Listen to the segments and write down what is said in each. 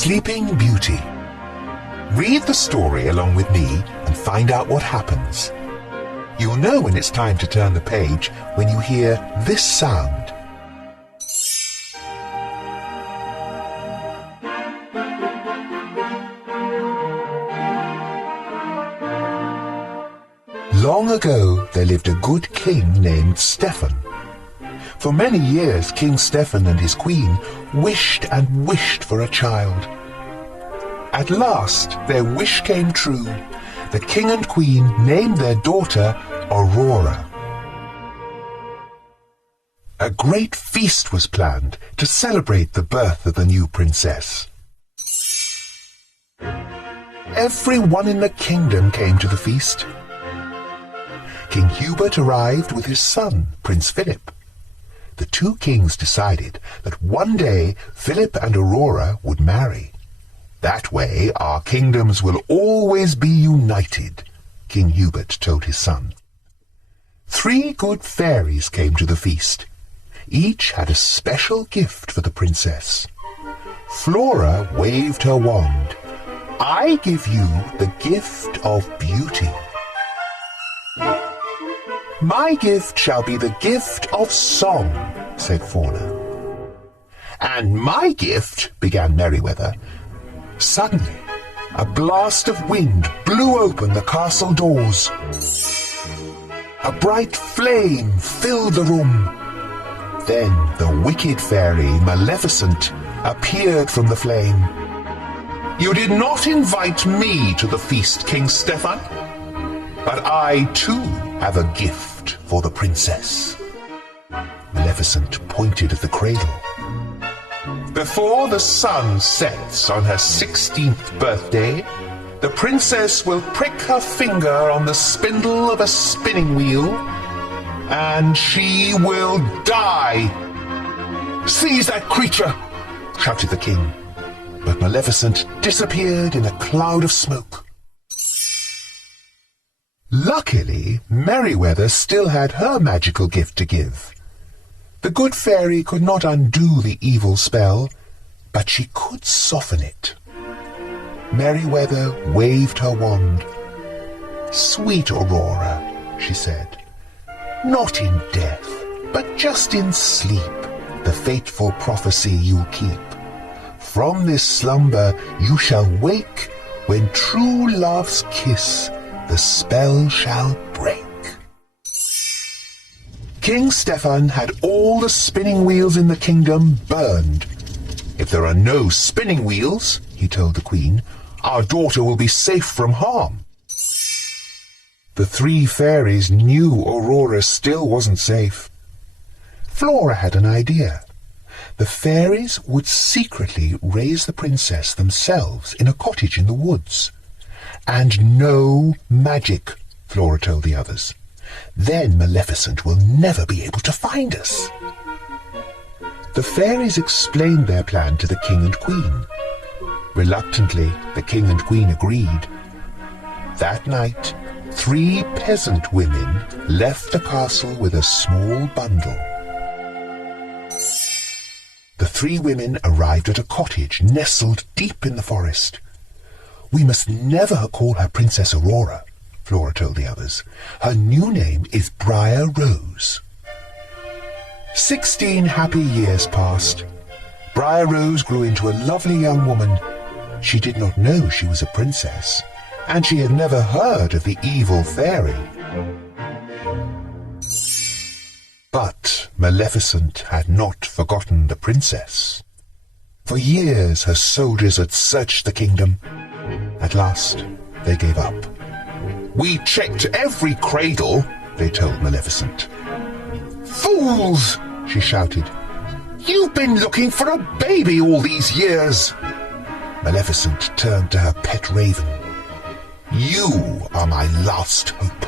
Sleeping Beauty. Read the story along with me and find out what happens. You'll know when it's time to turn the page when you hear this sound. Long ago there lived a good king named Stephen. For many years King Stephen and his queen wished and wished for a child. At last their wish came true. The king and queen named their daughter Aurora. A great feast was planned to celebrate the birth of the new princess. Everyone in the kingdom came to the feast. King Hubert arrived with his son, Prince Philip. The two kings decided that one day Philip and Aurora would marry. That way our kingdoms will always be united, King Hubert told his son. 3 good fairies came to the feast. Each had a special gift for the princess. Flora waved her wand. I give you the gift of beauty. My gift shall be the gift of song, said Fauna. And my gift, began Merryweather. Suddenly, a blast of wind blew open the castle doors. A bright flame filled the room. Then the wicked fairy, Maleficent, appeared from the flame. You did not invite me to the feast, King Stephen, but I, too, have a gift for the princess. Maleficent pointed at the cradle. Before the sun sets on her 16th birthday, the princess will prick her finger on the spindle of a spinning wheel, and she will die. Seize that creature, shouted the king. But Maleficent disappeared in a cloud of smoke. Luckily, Merryweather still had her magical gift to give. The good fairy could not undo the evil spell, but she could soften it. Merryweather waved her wand. Sweet Aurora, she said, not in death, but just in sleep, the fateful prophecy you'll keep. From this slumber you shall wake, when true love's kiss the spell shall break. King Stephen had all the spinning wheels in the kingdom burned. If there are no spinning wheels, he told the queen, our daughter will be safe from harm. The 3 fairies knew Aurora still wasn't safe. Flora had an idea. The fairies would secretly raise the princess themselves in a cottage in the woods. And no magic, Flora told the others. Then Maleficent will never be able to find us. The fairies explained their plan to the king and queen. Reluctantly, the king and queen agreed. That night, 3 peasant women left the castle with a small bundle. The 3 women arrived at a cottage nestled deep in the forest. We must never call her Princess Aurora, Flora told the others. Her new name is Briar Rose. 16 happy years passed. Briar Rose grew into a lovely young woman. She did not know she was a princess, and she had never heard of the evil fairy. But Maleficent had not forgotten the princess. For years her soldiers had searched the kingdom. At last, they gave up. We checked every cradle, they told Maleficent. Fools, she shouted. You've been looking for a baby all these years. Maleficent turned to her pet raven. You are my last hope.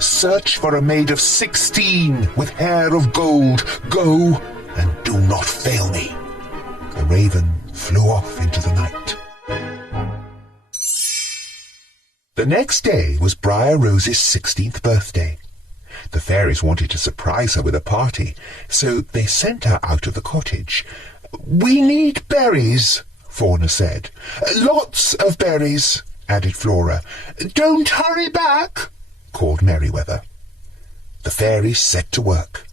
Search for a maid of 16 with hair of gold. Go and do not fail me. The raven flew off into the night. The next day was Briar Rose's 16th birthday. The fairies wanted to surprise her with a party, so they sent her out of the cottage. We need berries, Fauna said. Lots of berries, added Flora. Don't hurry back, called Merryweather. The fairies set to work.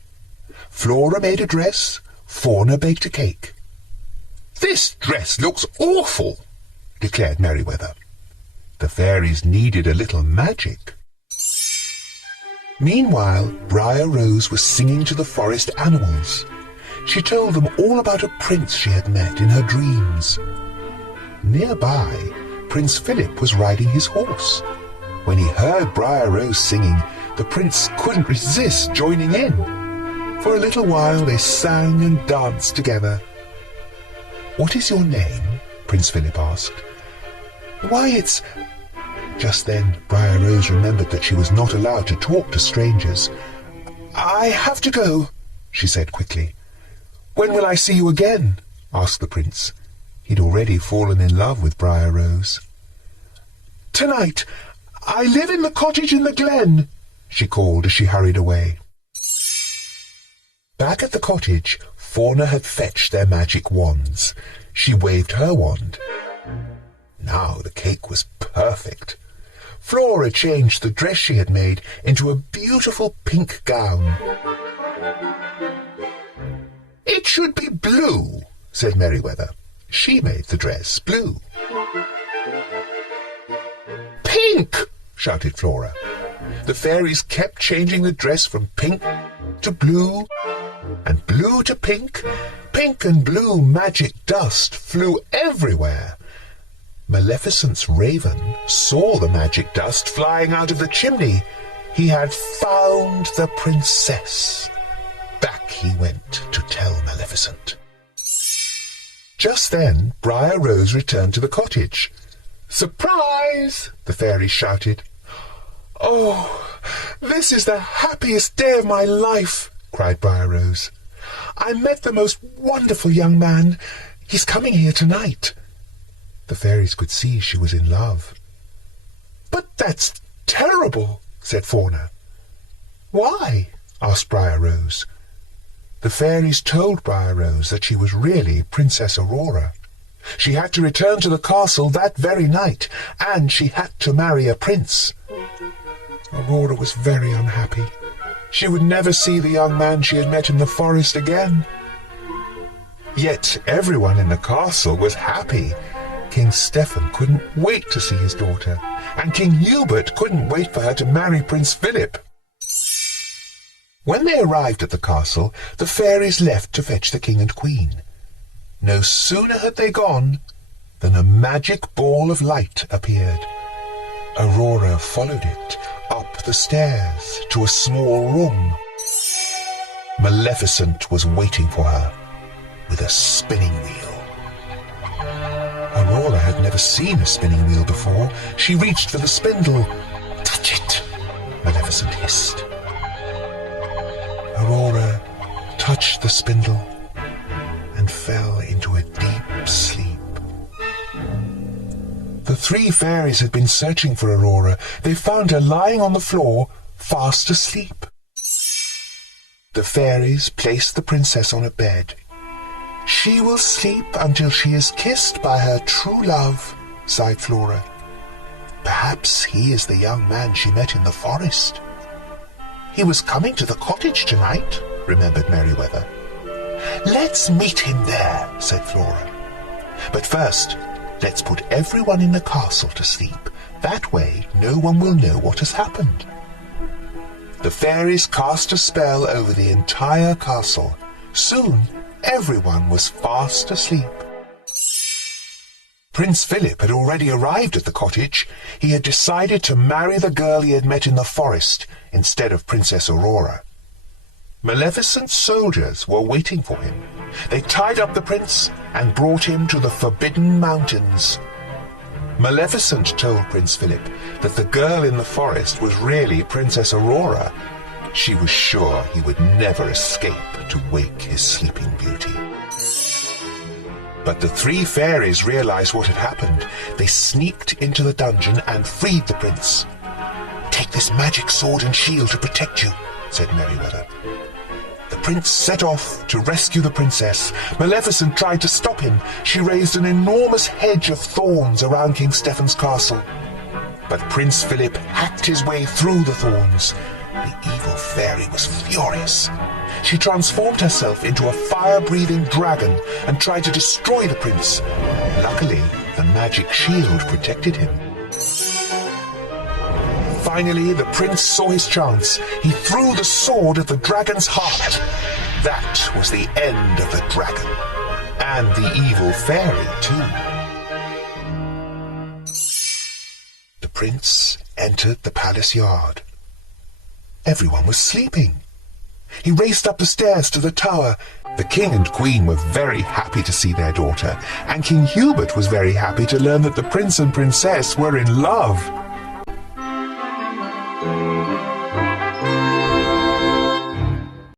Flora made a dress, Fauna baked a cake. This dress looks awful, declared Merryweather. The fairies needed a little magic. Meanwhile, Briar Rose was singing to the forest animals. She told them all about a prince she had met in her dreams. Nearby, Prince Philip was riding his horse. When he heard Briar Rose singing, the prince couldn't resist joining in. For a little while they sang and danced together. "What is your name?" Prince Philip asked. "Why, it's—" Just then, Briar Rose remembered that she was not allowed to talk to strangers. "I have to go," she said quickly. "When will I see you again?" asked the prince. He'd already fallen in love with Briar Rose. "Tonight. I live in the cottage in the glen," she called as she hurried away. Back at the cottage, Fauna had fetched their magic wands. She waved her wand. Now the cake was perfect. Flora changed the dress she had made into a beautiful pink gown. "It should be blue," said Merryweather. She made the dress blue. "Pink!" shouted Flora. The fairies kept changing the dress from pink to blue, and blue to pink. Pink and blue magic dust flew everywhere. Maleficent's raven saw the magic dust flying out of the chimney. He had found the princess. Back he went to tell Maleficent. Just then, Briar Rose returned to the cottage. "Surprise!" the fairies shouted. "Oh, this is the happiest day of my life!" cried Briar Rose. "I met the most wonderful young man. He's coming here tonight." The fairies could see she was in love. "But that's terrible," said Fauna. "Why?" asked Briar Rose. The fairies told Briar Rose that she was really Princess Aurora. She had to return to the castle that very night, and she had to marry a prince. Aurora was very unhappy. She would never see the young man she had met in the forest again. Yet everyone in the castle was happy. King Stephen couldn't wait to see his daughter, and King Hubert couldn't wait for her to marry Prince Philip. When they arrived at the castle, the fairies left to fetch the king and queen. No sooner had they gone than a magic ball of light appeared. Aurora followed it up the stairs to a small room. Maleficent was waiting for her with a spinning wheel. Aurora had never seen a spinning wheel before. She reached for the spindle. "Touch it," Maleficent hissed. Aurora touched the spindle and fell into a deep sleep. The three fairies had been searching for Aurora. They found her lying on the floor, fast asleep. The fairies placed the princess on a bed. "She will sleep until she is kissed by her true love," sighed Flora. "Perhaps he is the young man she met in the forest." "He was coming to the cottage tonight," remembered Merryweather. "Let's meet him there," said Flora. "But first, let's put everyone in the castle to sleep. That way, no one will know what has happened." The fairies cast a spell over the entire castle. Soon, everyone was fast asleep. Prince Philip had already arrived at the cottage. He had decided to marry the girl he had met in the forest instead of Princess Aurora. Maleficent's soldiers were waiting for him. They tied up the prince and brought him to the Forbidden Mountains. Maleficent told Prince Philip that the girl in the forest was really Princess Aurora. She was sure he would never escape to wake his sleeping beauty. But the three fairies realized what had happened. They sneaked into the dungeon and freed the prince. "Take this magic sword and shield to protect you," said Merryweather. The prince set off to rescue the princess. Maleficent tried to stop him. She raised an enormous hedge of thorns around King Stephen's castle. But Prince Philip hacked his way through the thorns. The evil fairy was furious. She transformed herself into a fire-breathing dragon and tried to destroy the prince. Luckily, the magic shield protected him. Finally, the prince saw his chance. He threw the sword at the dragon's heart. That was the end of the dragon. And the evil fairy, too. The prince entered the palace yard. Everyone was sleeping. He raced up the stairs to the tower. The king and queen were very happy to see their daughter, and King Hubert was very happy to learn that the prince and princess were in love.